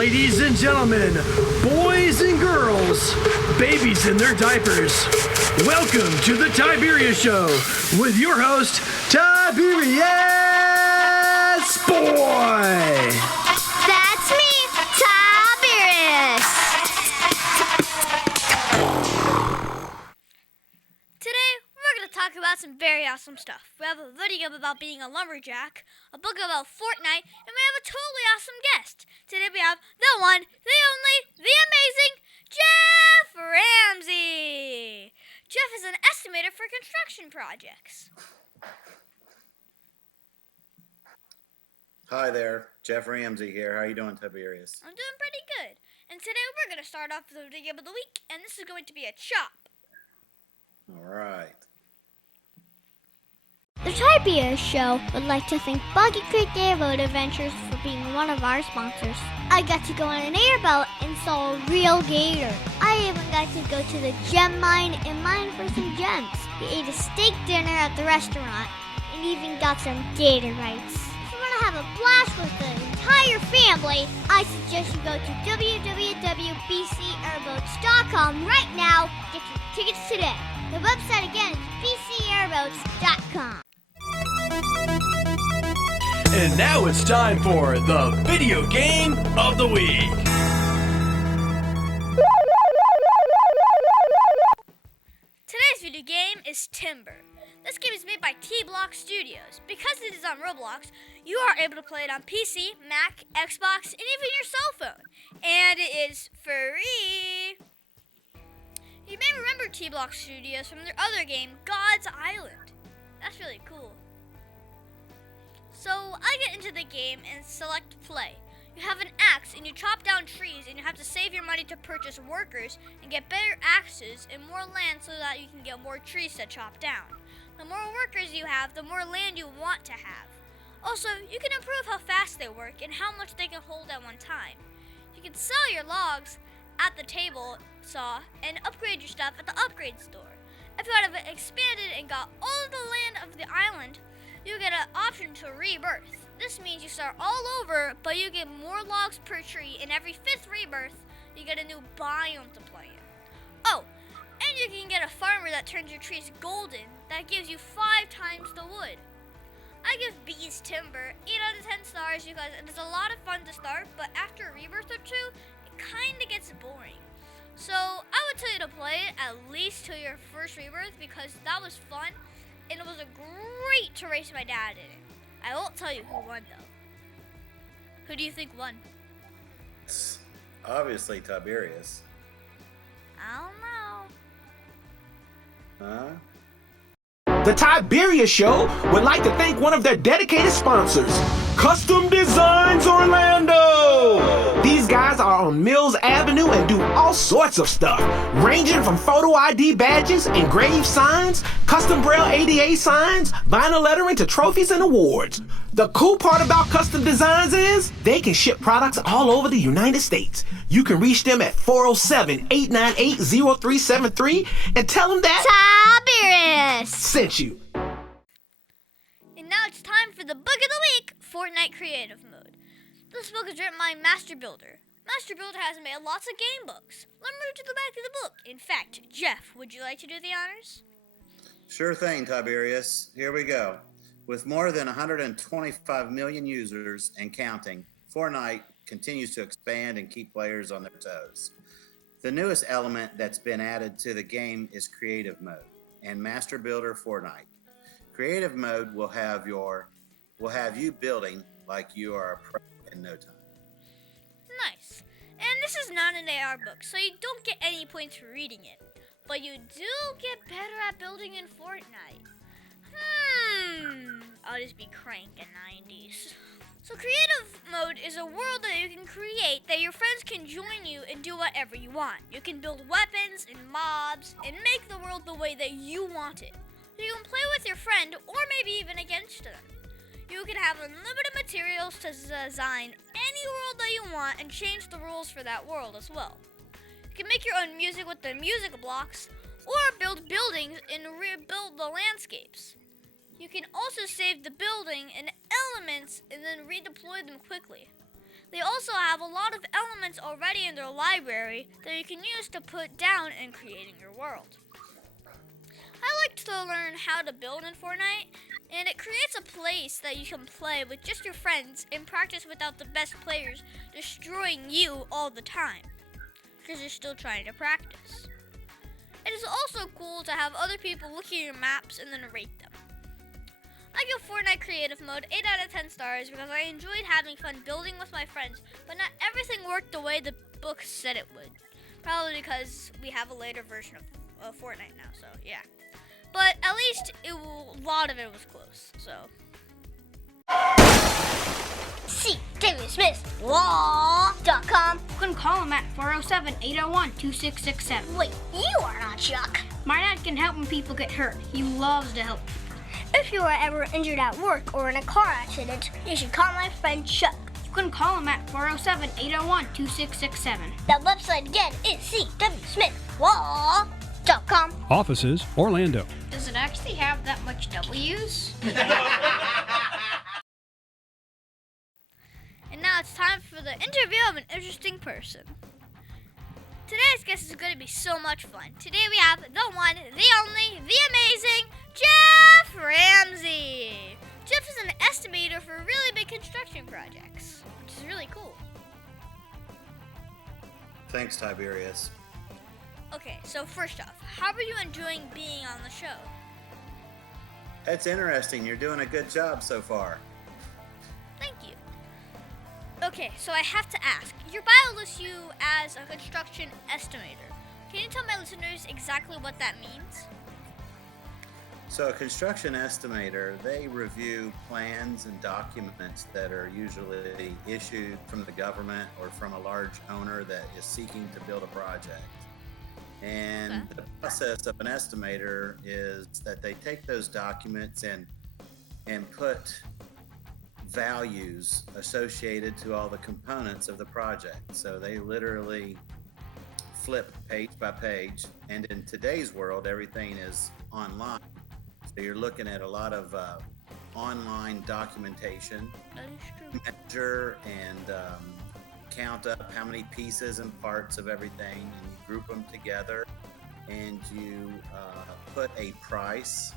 Ladies and gentlemen, boys and girls, babies in their diapers, welcome to the Tiberius Show with your host, Tiberius Boy! That's me, Tiberius! Today, we're going to talk about some very awesome stuff. We have a video about being a lumberjack, a book about Fortnite, and we have a totally awesome guest. Today we have the one, the only, the amazing Jeff Ramsey! Jeff is an estimator for construction projects. Hi there, Jeff Ramsey here. How are you doing, Tiberius? I'm doing pretty good. And today we're going to start off with the video of the week, and this is going to be a chop. All right. The Tiberius Show would like to thank Boggy Creek Airboat Adventures for being one of our sponsors. I got to go on an airboat and saw a real gator. I even got to go to the gem mine and mine for some gems. We ate a steak dinner at the restaurant and even got some gator bites. If you want to have a blast with the entire family, I suggest you go to www.bcairboats.com right now. Get your tickets today. The website again is bcairboats.com. And now it's time for the video game of the week. Today's video game is Timber. This game is made by T-Block Studios. Because it is on Roblox, you are able to play it on PC, Mac, Xbox, and even your cell phone. And it is free. You may remember T-Block Studios from their other game, God's Island. That's really cool. So I get into the game and select play. You have an axe and you chop down trees and you have to save your money to purchase workers and get better axes and more land so that you can get more trees to chop down. The more workers you have, the more land you want to have. Also, you can improve how fast they work and how much they can hold at one time. You can sell your logs at the table saw and upgrade your stuff at the upgrade store. If you have expanded and got all of the land of the island, you get an option to rebirth. This means you start all over, but you get more logs per tree, and every 5th rebirth, you get a new biome to play in. Oh, and you can get a farmer that turns your trees golden, that gives you 5 times the wood. I give Bees Timber 8 out of 10 stars because it is a lot of fun to start, but after a rebirth or two, it kinda gets boring. So I would tell you to play it at least till your first rebirth because that was fun. And it was a great to race my dad in it. I won't tell you who won, though. Who do you think won? Obviously, Tiberius. I don't know. Huh? The Tiberius Show would like to thank one of their dedicated sponsors, Custom Designs Orlando. These guys are on Mills Avenue and do all sorts of stuff, ranging from photo ID badges, engraved signs, custom braille ADA signs, vinyl lettering to trophies and awards. The cool part about Custom Designs is they can ship products all over the United States. You can reach them at 407-898-0373 and tell them that Tiberius sent you. And now it's time for the book of the week, Fortnite Creative Mode. This book is written by Master Builder. Master Builder has made lots of game books. Let me read to the back of the book. In fact, Jeff, would you like to do the honors? Sure thing, Tiberius. Here we go. With more than 125 million users and counting, Fortnite continues to expand and keep players on their toes. The newest element that's been added to the game is Creative Mode and Master Builder Fortnite. Creative Mode will have you building like you are a pro in no time. Nice. And this is not an AR book, so you don't get any points for reading it. But you do get better at building in Fortnite. I'll just be crank in 90s. So creative mode is a world that you can create that your friends can join you and do whatever you want. You can build weapons and mobs and make the world the way that you want it. You can play with your friend or maybe even against them. You can have unlimited materials to design any world that you want and change the rules for that world as well. You can make your own music with the music blocks or build buildings and rebuild the landscapes. You can also save the building and elements and then redeploy them quickly. They also have a lot of elements already in their library that you can use to put down in creating your world. I like to learn how to build in Fortnite, and it creates a place that you can play with just your friends and practice without the best players destroying you all the time, because you're still trying to practice. It is also cool to have other people look at your maps and then rate them. I give Fortnite Creative Mode 8 out of 10 stars because I enjoyed having fun building with my friends, but not everything worked the way the book said it would. Probably because we have a later version of Fortnite now, so yeah. But at least a lot of it was close, so. See David Smith Law.com. You can call him at 407-801-2667. Wait, you are not Chuck. My dad can help when people get hurt. He loves to help people. If you are ever injured at work or in a car accident, you should call my friend Chuck. You can call him at 407-801-2667. The website again is cwsmithlaw.com. Offices, Orlando. Does it actually have that much W's? And now it's time for the interview of an interesting person. Today's guest is going to be so much fun. Today we have the one, the only, the amazing Jeff Ramsey. Jeff is an estimator for really big construction projects, which is really cool. Thanks, Tiberius. Okay, so first off, how are you enjoying being on the show? That's interesting. You're doing a good job so far. Thank you. Okay, so I have to ask, your bio lists you as a construction estimator. Can you tell my listeners exactly what that means? So a construction estimator, they review plans and documents that are usually issued from the government or from a large owner that is seeking to build a project. And the process of an estimator is that they take those documents and put values associated to all the components of the project. So they literally flip page by page. And in today's world, everything is online. So you're looking at a lot of online documentation, measure and count up how many pieces and parts of everything, and you group them together, and you put a price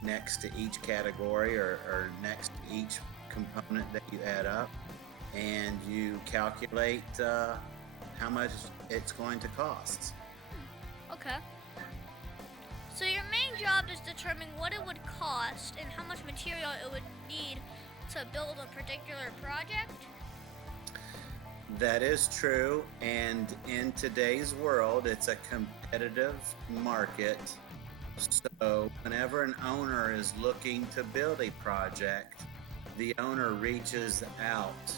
next to each category or next to each component that you add up, and you calculate how much it's going to cost. Okay. So your main job is determining what it would cost and how much material it would need to build a particular project? That is true, and in today's world, it's a competitive market. So whenever an owner is looking to build a project, the owner reaches out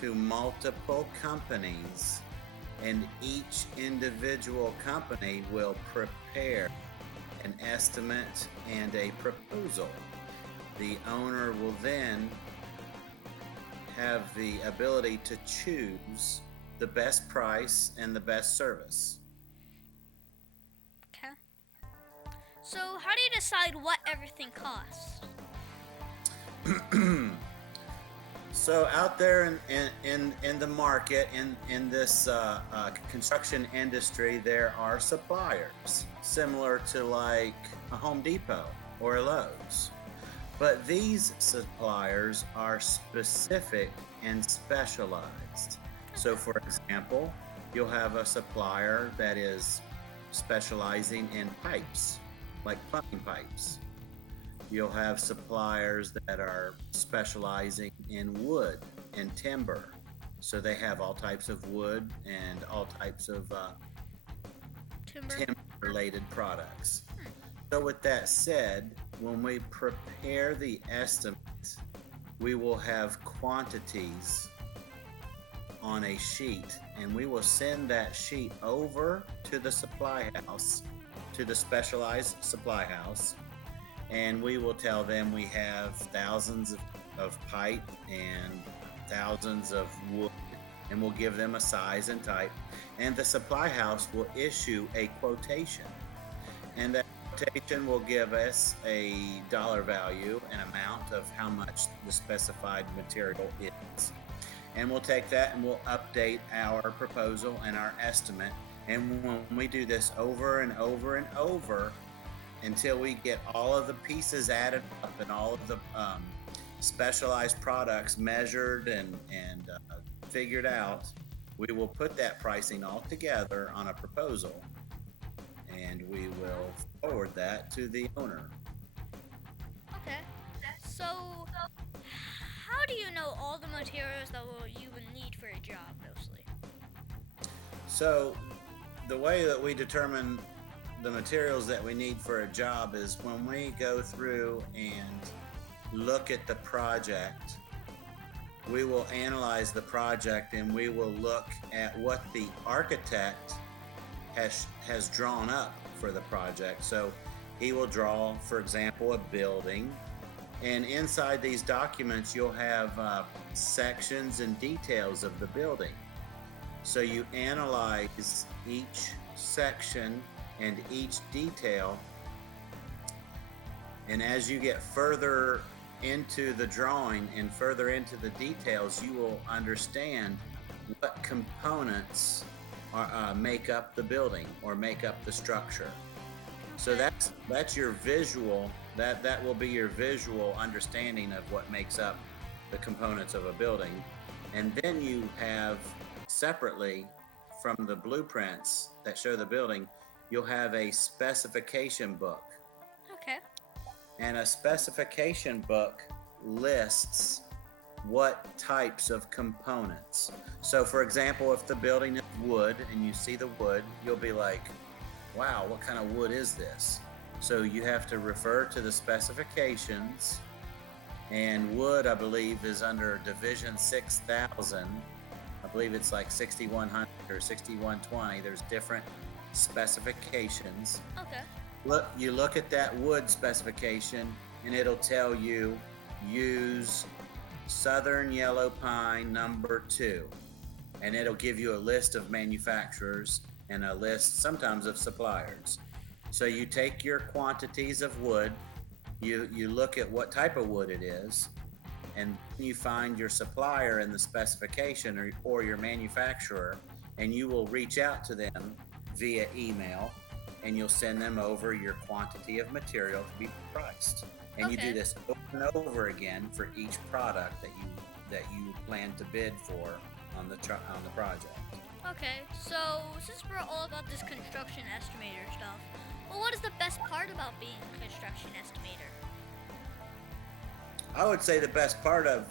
to multiple companies, and each individual company will prepare an estimate and a proposal. The owner will then have the ability to choose the best price and the best service. Okay. So how do you decide what everything costs? So out there in the market, in this construction industry, there are suppliers similar to like a Home Depot or a Lowe's. But these suppliers are specific and specialized. So for example, you'll have a supplier that is specializing in pipes, like plumbing pipes. You'll have suppliers that are specializing in wood and timber. So they have all types of wood and all types of timber-related products. So with that said, when we prepare the estimate, we will have quantities on a sheet, and we will send that sheet over to the supply house, to the specialized supply house, and we will tell them we have thousands of pipe and thousands of wood, and we'll give them a size and type, and the supply house will issue a quotation, and that quotation will give us a dollar value, an amount of how much the specified material is. and we'll take that and we'll update our proposal and our estimate. And when we do this over and over and over until we get all of the pieces added up and all of the specialized products measured and figured out, we will put that pricing all together on a proposal, and we will forward that to the owner. Okay. So, how do you know all the materials that you will need for a job, mostly? So, the way that we determine the materials that we need for a job is when we go through and look at the project, we will analyze the project and we will look at what the architect has drawn up for the project. So he will draw, for example, a building, and inside these documents you'll have sections and details of the building. So you analyze each section and each detail, and as you get further into the drawing and further into the details, you will understand what components make up the building or make up the structure. So that's your visual, that will be your visual understanding of what makes up the components of a building. And then you have separately from the blueprints that show the building, you'll have a specification book. Okay. And a specification book lists what types of components. So for example, if the building is wood and you see the wood, you'll be like, wow, what kind of wood is this? So you have to refer to the specifications, and wood, I believe, is under Division 6000. I believe it's like 6100 or 6120. There's different specifications. Okay. You look at that wood specification and it'll tell you use Southern Yellow Pine number 2, and it'll give you a list of manufacturers and a list sometimes of suppliers. So you take your quantities of wood, you look at what type of wood it is, and you find your supplier in the specification or your manufacturer, and you will reach out to them via email, and you'll send them over your quantity of material to be priced. And you do this over and over again for each product that you plan to bid for on the project. Okay, so since we're all about this construction estimator stuff, well, what is the best part about being a construction estimator? I would say the best part of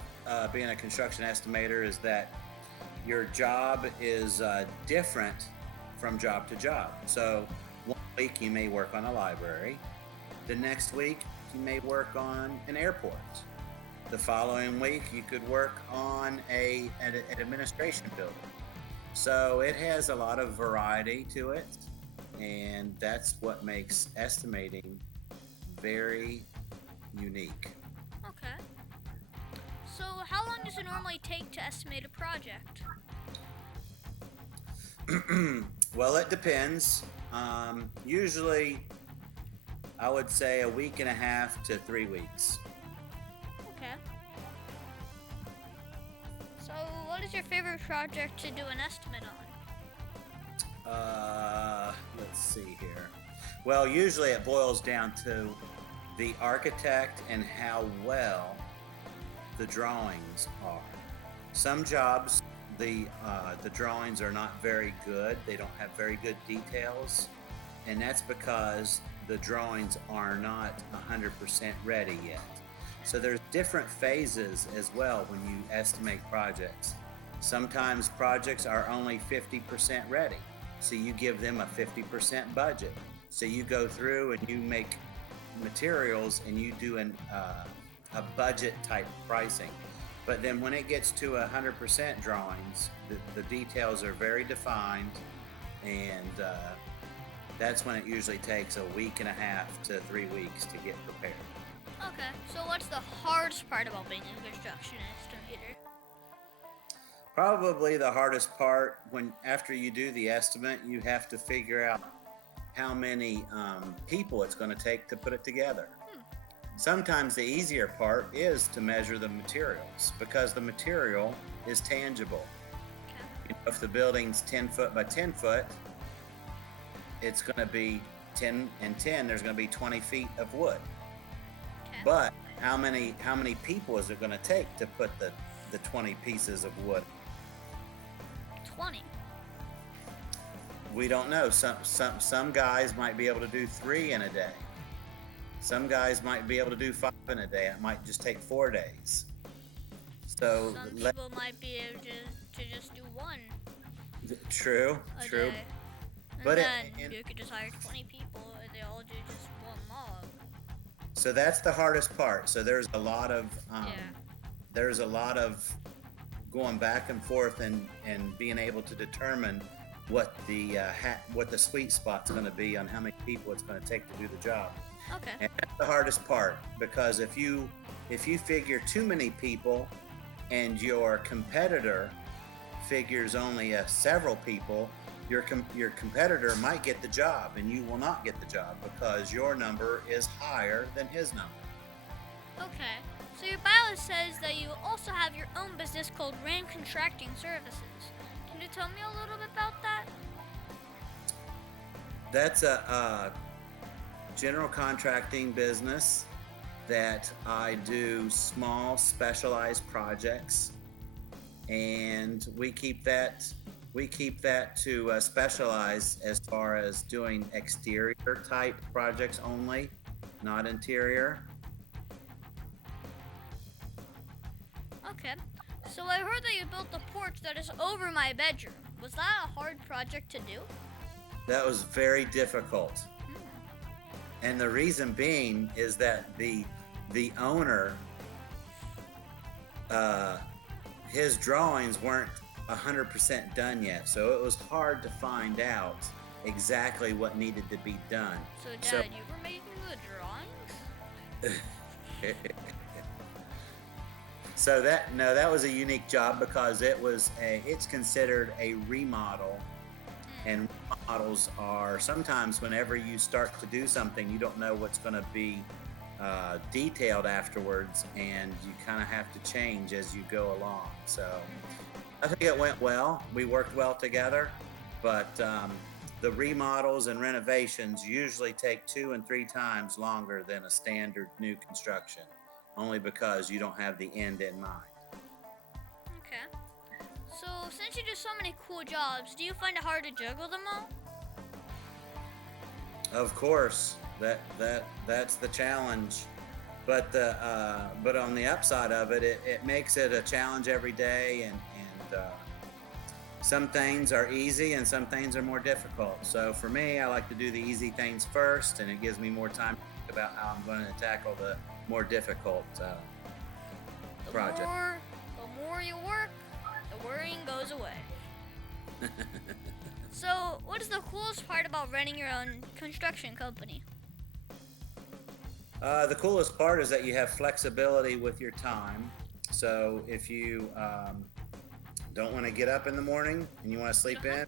being a construction estimator is that your job is different from job to job. So one week you may work on a library. The next week you may work on an airport. The following week you could work on an administration building. So it has a lot of variety to it, and that's what makes estimating very unique. Okay. So how long does it normally take to estimate a project? Well, it depends. Usually, I would say a week and a half to 3 weeks. Okay. So what is your favorite project to do an estimate on? Let's see here. Well, usually it boils down to the architect and how well the drawings are. Some jobs, the drawings are not very good. They don't have very good details, and that's because the drawings are not 100% ready yet. So there's different phases as well when you estimate projects. Sometimes projects are only 50% ready, so you give them a 50% budget. So you go through and you make materials and you do a budget type pricing. But then when it gets to 100% drawings, the details are very defined, and that's when it usually takes a week and a half to 3 weeks to get prepared. Okay, so what's the hardest part about being a construction estimator? Probably the hardest part, after you do the estimate, you have to figure out how many people it's going to take to put it together. Sometimes the easier part is to measure the materials because the material is tangible. Okay. If the building's 10 foot by 10 foot, it's going to be 10 and 10. There's going to be 20 feet of wood. Okay. But how many people is it going to take to put the 20 pieces of wood? 20. We don't know. Some guys might be able to do 3 in a day. Some guys might be able to do 5 in a day. It might just take 4 days. So Some people might be able to just do 1 true. a day. And But then you could just hire 20 people and they all do just 1 mob. So that's the hardest part. So there's a lot of going back and forth and being able to determine what the sweet spot's going to be on how many people it's going to take to do the job. Okay. And that's the hardest part, because if you figure too many people and your competitor figures only several people, your competitor might get the job and you will not get the job because your number is higher than his number. Okay. So your bio says that you also have your own business called Ram Contracting Services. Can you tell me a little bit about that? That's a general contracting business that I do small specialized projects, and we keep that to specialize as far as doing exterior type projects only, not interior. Okay. So I heard that you built the porch that is over my bedroom. Was that a hard project to do? That was very difficult. And the reason being is that the owner, his drawings weren't 100% done yet. So it was hard to find out exactly what needed to be done. So Dad, you were making the drawings? So that was a unique job because it's considered a remodel, and remodels are sometimes whenever you start to do something, you don't know what's going to be detailed afterwards, and you kind of have to change as you go along. So I think it went well. We worked well together, but the remodels and renovations usually take 2 and 3 times longer than a standard new construction, only because you don't have the end in mind. Okay. So since you do so many cool jobs, do you find it hard to juggle them all? Of course, that's the challenge. But on the upside of it, it makes it a challenge every day, and some things are easy and some things are more difficult. So for me, I like to do the easy things first, and it gives me more time to think about how I'm going to tackle the more difficult project. The more you work, the worrying goes away. So, what is the coolest part about running your own construction company? The coolest part is that you have flexibility with your time. So if you don't want to get up in the morning and you want to sleep in,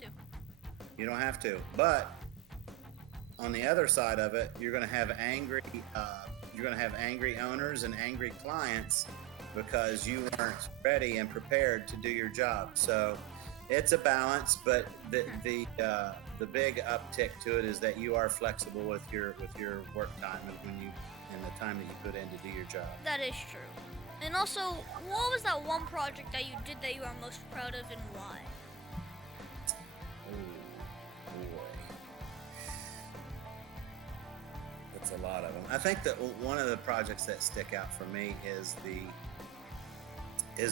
you don't have to. But on the other side of it, you're going to have angry owners and angry clients because you weren't ready and prepared to do your job. So it's a balance, but the big uptick to it is that you are flexible with your work time and the time that you put in to do your job. That is true. And also, what was that one project that you did that you are most proud of, and why? Oh boy, that's a lot of them. I think that one of the projects that stick out for me is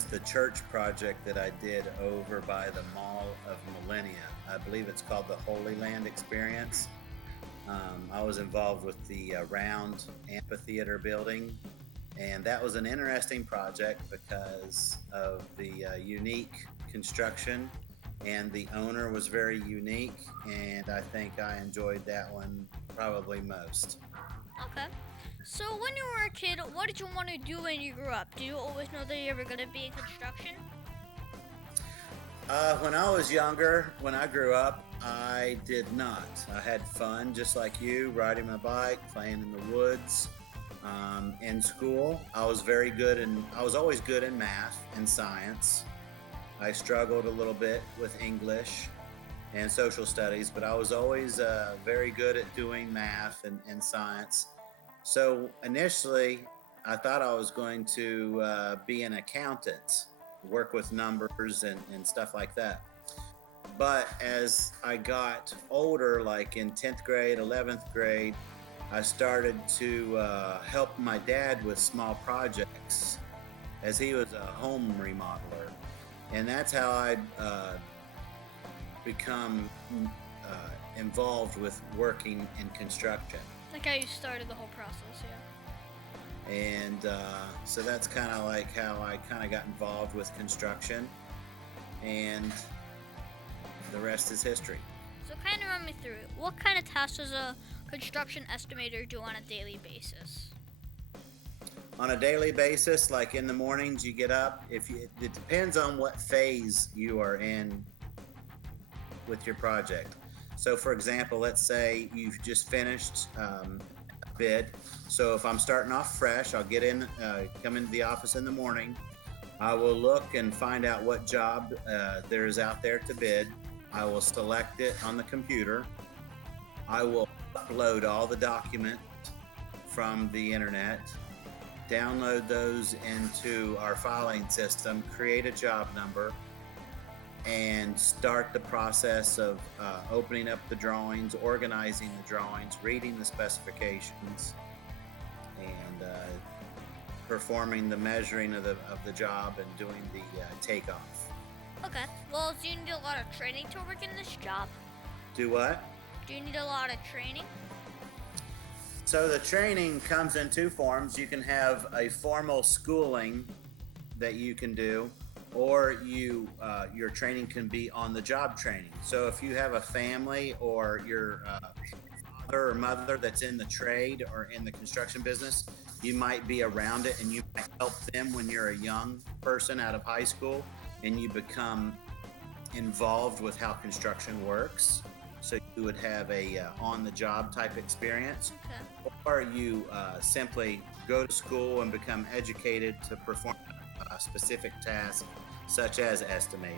the church project that I did over by the Mall of Millennia. I believe it's called the Holy Land Experience. I was involved with the round amphitheater building, and that was an interesting project because of the unique construction, and the owner was very unique, and I think I enjoyed that one probably most. Okay. So when you were a kid, what did you want to do when you grew up? Do you always know that you were going to be in construction? When I was younger, when I grew up, I did not. I had fun, just like you, riding my bike, playing in the woods. In school, I was always good in math and science. I struggled a little bit with English and social studies, but I was always very good at doing math and science. So initially, I thought I was going to be an accountant, work with numbers and stuff like that. But as I got older, like in 10th grade, 11th grade, I started to help my dad with small projects as he was a home remodeler. And that's how I become involved with working in construction. Like how you started the whole process, yeah. And so that's kind of like how I kind of got involved with construction. And the rest is history. So kind of run me through it. What kind of tasks does a construction estimator do on a daily basis? On a daily basis, like in the mornings, you get up. It depends on what phase you are in with your project. So, for example, let's say you've just finished a bid. So, if I'm starting off fresh, I'll come into the office in the morning. I will look and find out what job there is out there to bid. I will select it on the computer. I will upload all the documents from the internet, download those into our filing system, create a job number, and start the process of opening up the drawings, organizing the drawings, reading the specifications, and performing the measuring of the job and doing the takeoff. Okay. Well, do you need a lot of training to work in this job? Do what? Do you need a lot of training? So the training comes in two forms. You can have a formal schooling that you can do, or your training can be on the job training. So if you have a family or your father or mother that's in the trade or in the construction business, you might be around it and you might help them when you're a young person out of high school and you become involved with how construction works. So you would have a on-the-job type experience. Okay. Or you simply go to school and become educated to perform a specific task, such as estimating.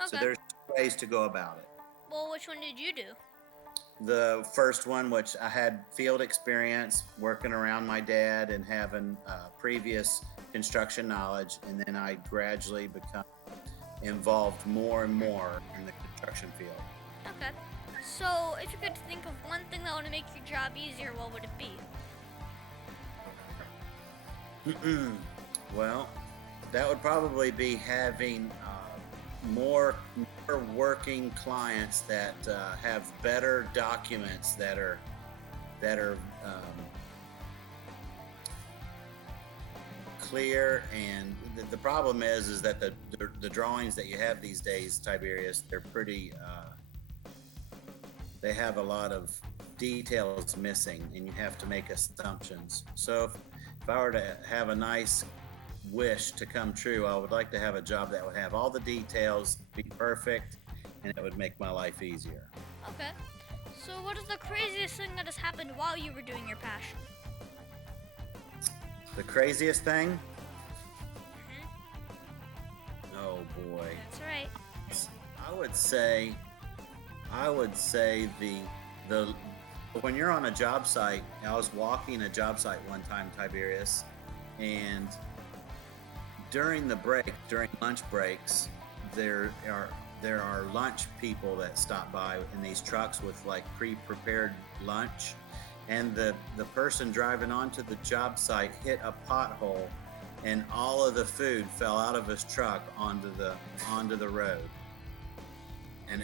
Okay. So there's ways to go about it. Well, which one did you do? The first one, which I had field experience working around my dad and having previous construction knowledge, and then I gradually become involved more and more in the construction field. Okay. So, if you could think of one thing that would make your job easier, what would it be? Well, that would probably be having more working clients that have better documents that are clear. And the problem is that the drawings that you have these days, Tiberius, they're pretty. They have a lot of details missing, and you have to make assumptions. So if I were to have a nice wish to come true, I would like to have a job that would have all the details, be perfect, and it would make my life easier. Okay. So what is the craziest thing that has happened while you were doing your passion? The craziest thing? Oh boy. That's right. I would say the when you're on a job site, I was walking a job site one time, Tiberius, and during lunch breaks, there are lunch people that stop by in these trucks with like pre-prepared lunch, and the person driving onto the job site hit a pothole, and all of the food fell out of his truck onto the road, and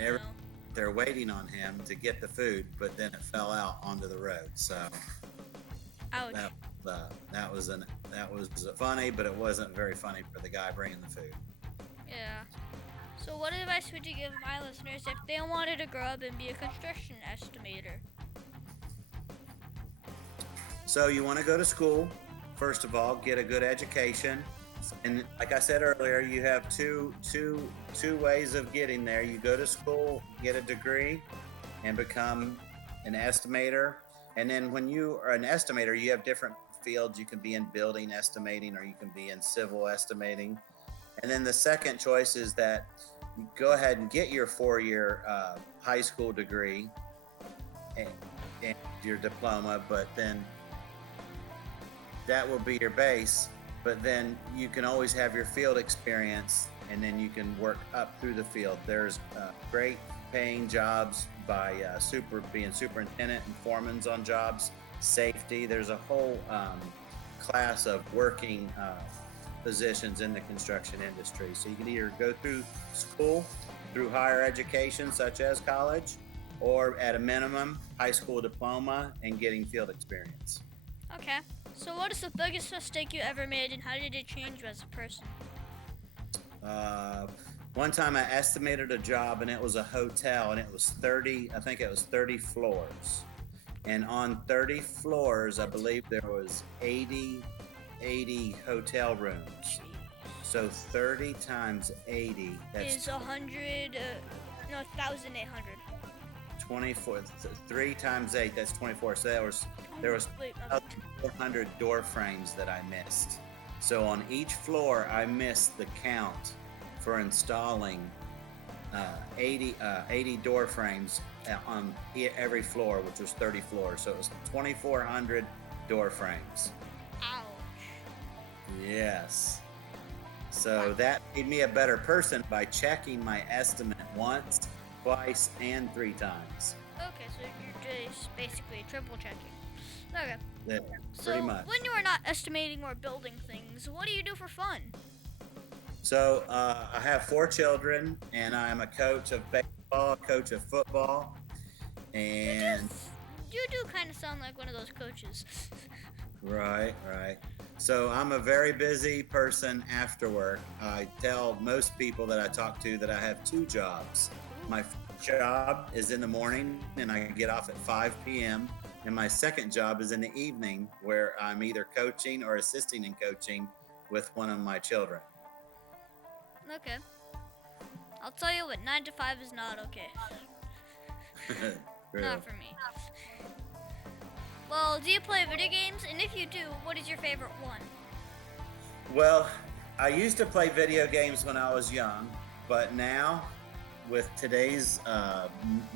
they're waiting on him to get the food, but then it fell out onto the road. So Ouch. that was funny, but it wasn't very funny for the guy bringing the food. Yeah. So what advice would you give my listeners if they wanted to grow up and be a construction estimator? So you want to go to school, first of all, get a good education. And like I said earlier, you have two ways of getting there. You go to school, get a degree, and become an estimator. And then when you are an estimator, you have different fields. You can be in building estimating, or you can be in civil estimating. And then the second choice is that you go ahead and get your 4-year high school degree and your diploma, but then that will be your base. But then you can always have your field experience, and then you can work up through the field. There's great paying jobs by being superintendent and foremans on jobs, safety. There's a whole class of working positions in the construction industry. So you can either go through school, through higher education, such as college, or at a minimum, high school diploma and getting field experience. Okay. So what is the biggest mistake you ever made, and how did it change you as a person? One time I estimated a job, and it was a hotel, and it was 30 floors. And on 30 floors, I believe there was 80 hotel rooms. So 30 times 80, that's Is 1,800. 24. 3 times 8, that's 24. So there was Wait, 400 door frames that I missed. So on each floor, I missed the count for installing 80 door frames on every floor, which was 30 floors. So it was 2,400 door frames. ouch. Yes. So that made me a better person by checking my estimate once, twice, and 3 times. Okay, so you're just basically triple checking. Okay. Yeah, So pretty much. when you are not estimating or building things, what do you do for fun? So I have 4 children, and I'm a coach of baseball, a coach of football, and You do kind of sound like one of those coaches. right. So I'm a very busy person after work. I tell most people that I talk to that I have 2 jobs. My first job is in the morning, and I get off at 5 p.m. And my second job is in the evening, where I'm either coaching or assisting in coaching with one of my children. Okay. I'll tell you what, 9 to 5 is not okay. Really. Not for me. Well, do you play video games? And if you do, what is your favorite one? Well, I used to play video games when I was young, but now with today's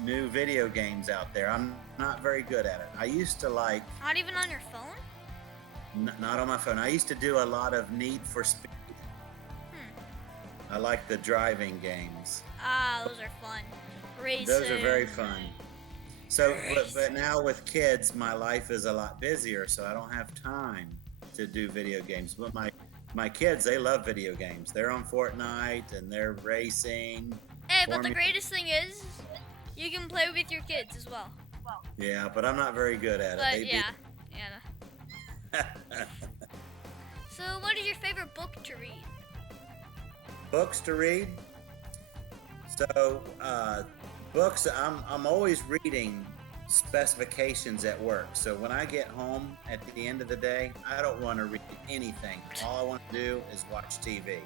new video games out there, I'm not very good at it. I used to like, Not even on your phone? not on my phone, I used to do a lot of Need for Speed. I like the driving games. Ah, those are fun. Racing. Those are very fun. So, but now with kids, my life is a lot busier, so I don't have time to do video games. But my kids, they love video games. They're on Fortnite, and they're racing. Hey, but the greatest thing is, you can play with your kids as well. Yeah, but I'm not very good at it. But They yeah. beat- So, what is your favorite book to read? Books to read. So, books, I'm always reading specifications at work. So when I get home at the end of the day, I don't want to read anything. All I want to do is watch TV.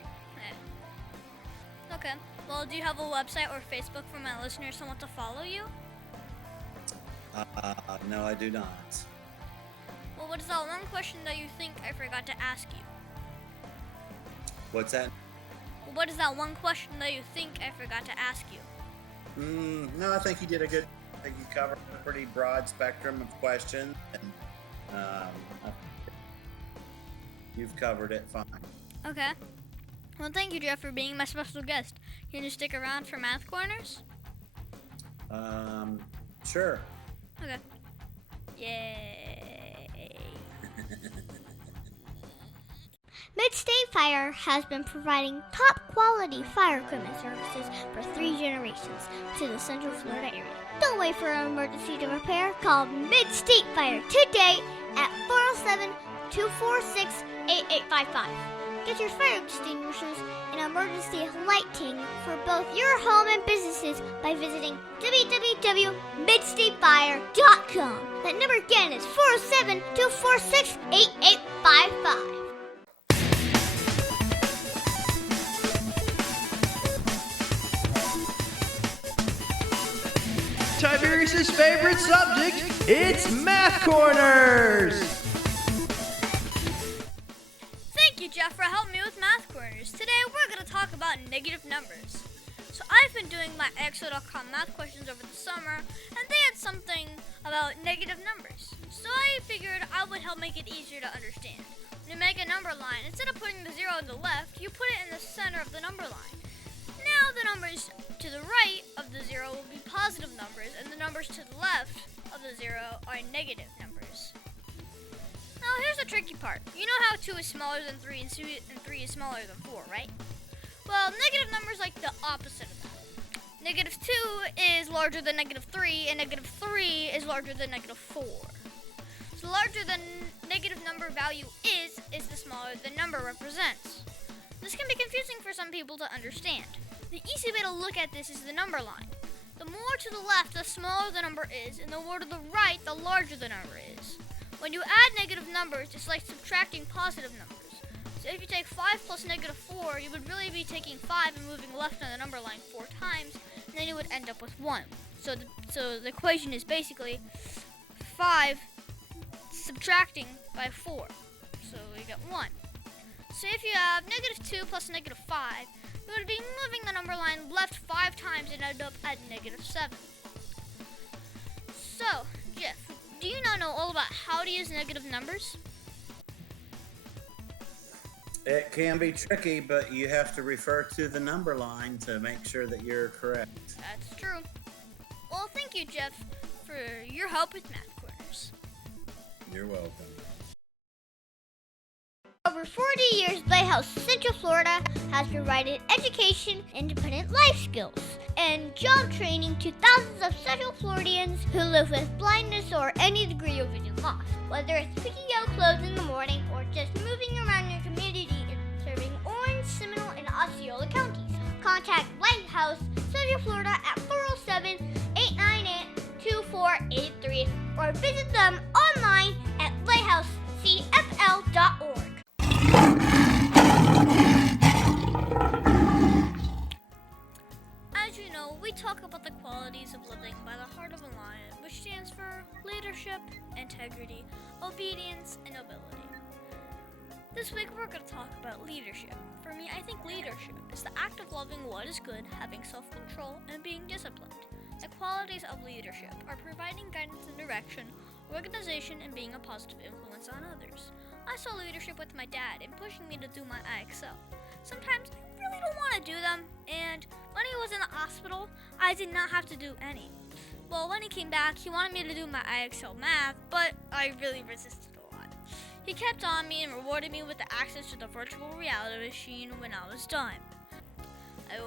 Okay. Well, do you have a website or Facebook for my listeners who want to follow you? No, I do not. Well, what is that one question that you think I forgot to ask you? What's that? Well, what is that one question that you think I forgot to ask you? No, I think you did a good. I think you covered a pretty broad spectrum of questions, and you've covered it fine. Okay. Well, thank you, Jeff, for being my special guest. Can you stick around for Math Corners? Sure. Okay. Yay. Mid-State Fire has been providing top-quality fire equipment services for 3 generations to the Central Florida area. Don't wait for an emergency to repair. Call Mid-State Fire today at 407-246-8855. Get your fire extinguishers and emergency lighting for both your home and businesses by visiting www.midstatefire.com. That number again is 407-246-8855. Tiberius' favorite subject, it's Math Corners! you, Jeff, for helping me with Math Corners. Today we're going to talk about negative numbers. So I've been doing my EXO.com math questions over the summer, and they had something about negative numbers. So I figured I would help make it easier to understand. When you make a number line, instead of putting the 0 on the left, you put it in the center of the number line. Now the numbers to the right of the 0 will be positive numbers, and the numbers to the left of the 0 are negative numbers. Now here's the tricky part. You know how 2 is smaller than 3 and 3 is smaller than 4, right? Well, negative numbers like the opposite of that. Negative 2 is larger than negative 3, and negative 3 is larger than negative 4. So the larger the negative number value is the smaller the number represents. This can be confusing for some people to understand. The easy way to look at this is the number line. The more to the left, the smaller the number is, and the more to the right, the larger the number is. When you add negative numbers, it's like subtracting positive numbers. So if you take 5 plus negative 4, you would really be taking 5 and moving left on the number line 4 times, and then you would end up with 1. So the equation is basically 5 subtracting by 4. So you get 1. So if you have negative 2 plus negative 5, you would be moving the number line left 5 times and end up at negative 7. So, Jeff, do you now know all about how to use negative numbers? It can be tricky, but you have to refer to the number line to make sure that you're correct. That's true. Well, thank you, Jeff, for your help with Math Corners. You're welcome. Over 40 years, Lighthouse Central Florida has provided education, independent life skills, and job training to thousands of Central Floridians who live with blindness or any degree of vision loss. Whether it's picking out clothes in the morning or just moving around your community and serving Orange, Seminole, and Osceola counties. Contact Lighthouse Central Florida at 407-898-2483 or visit them online at lighthousecfl.org. As you know, we talk about the qualities of living by the heart of a lion, which stands for leadership, integrity, obedience, and nobility. This week we're going to talk about leadership. For me, I think leadership is the act of loving what is good, having self-control, and being disciplined. The qualities of leadership are providing guidance and direction, organization, and being a positive influence on others. I saw leadership with my dad in pushing me to do my IXL. Sometimes I really don't want to do them, and when he was in the hospital, I did not have to do any. Well, when he came back, he wanted me to do my IXL math, but I really resisted a lot. He kept on me and rewarded me with the access to the virtual reality machine when I was done. I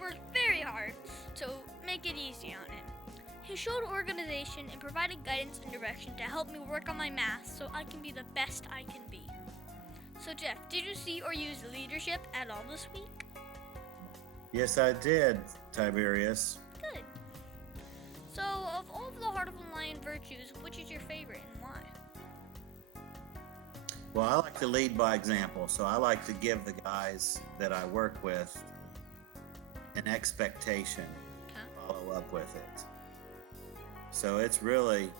worked very hard to make it easy on him. He showed organization and provided guidance and direction to help me work on my math so I can be the best I can be. So Jeff, did you see or use leadership at all this week? Yes, I did, Tiberius. Good. So of all of the Heart of a Lion virtues, which is your favorite and why? Well, I like to lead by example, so I like to give the guys that I work with an expectation, follow up with it. So it's really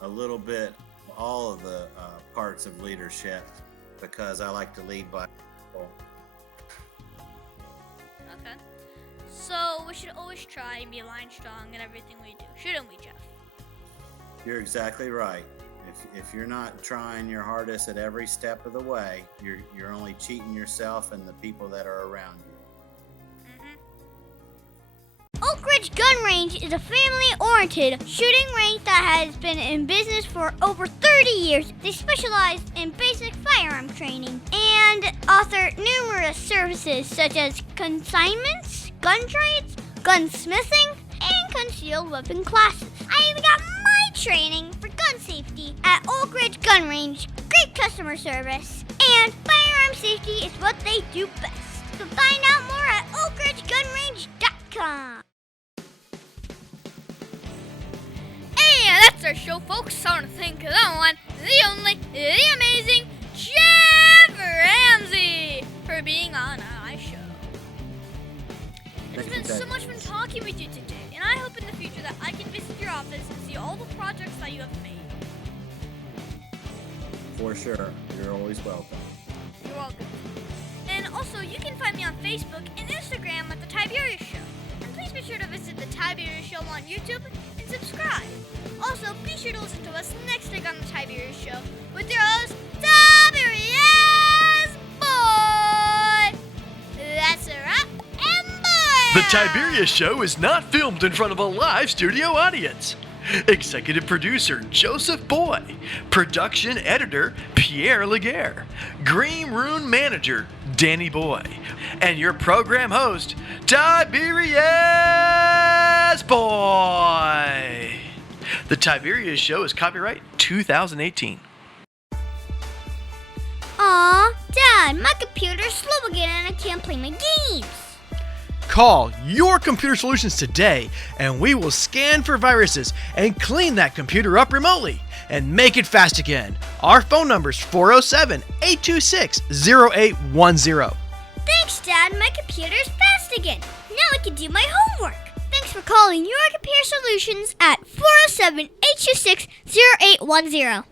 a little bit all of the parts of leadership because I like to lead by example. Okay. So we should always try and be line strong in everything we do, shouldn't we, Jeff? You're exactly right. If you're not trying your hardest at every step of the way, you're only cheating yourself and the people that are around you. Oak Ridge Gun Range is a family-oriented shooting range that has been in business for over 30 years. They specialize in basic firearm training and offer numerous services such as consignments, gun trades, gunsmithing, and concealed weapon classes. I even got my training for gun safety at Oak Ridge Gun Range. Great customer service, and firearm safety is what they do best. So find out more at oakridgegunrange.com. And that's our show, folks. I want to thank the one, the only, the amazing Jeff Ramsey for being on our show. It's been so much fun talking with you today, and I hope in the future that I can visit your office and see all the projects that you have made. For sure. You're always welcome. You're welcome. And also, you can find me on Facebook and Instagram at The Tiberius Show. And please be sure to visit The Tiberius Show on YouTube and subscribe. Also, be sure to listen to us next week on The Tiberius Show with your host, Tiberius Boy. That's a wrap, and bye. The Tiberius Show is not filmed in front of a live studio audience. Executive producer Joseph Boy, production editor Pierre Laguerre, Green Room manager Danny Boy, and your program host Tiberius Boy. The Tiberius Show is copyright 2018. Aw, Dad, my computer's slow again and I can't play my games. Call your computer solutions today and we will scan for viruses and clean that computer up remotely and make it fast again. Our phone number is 407-826-0810. Thanks, Dad, my computer's fast again. Now I can do my homework. Thanks for calling your computer solutions at 407-826-0810.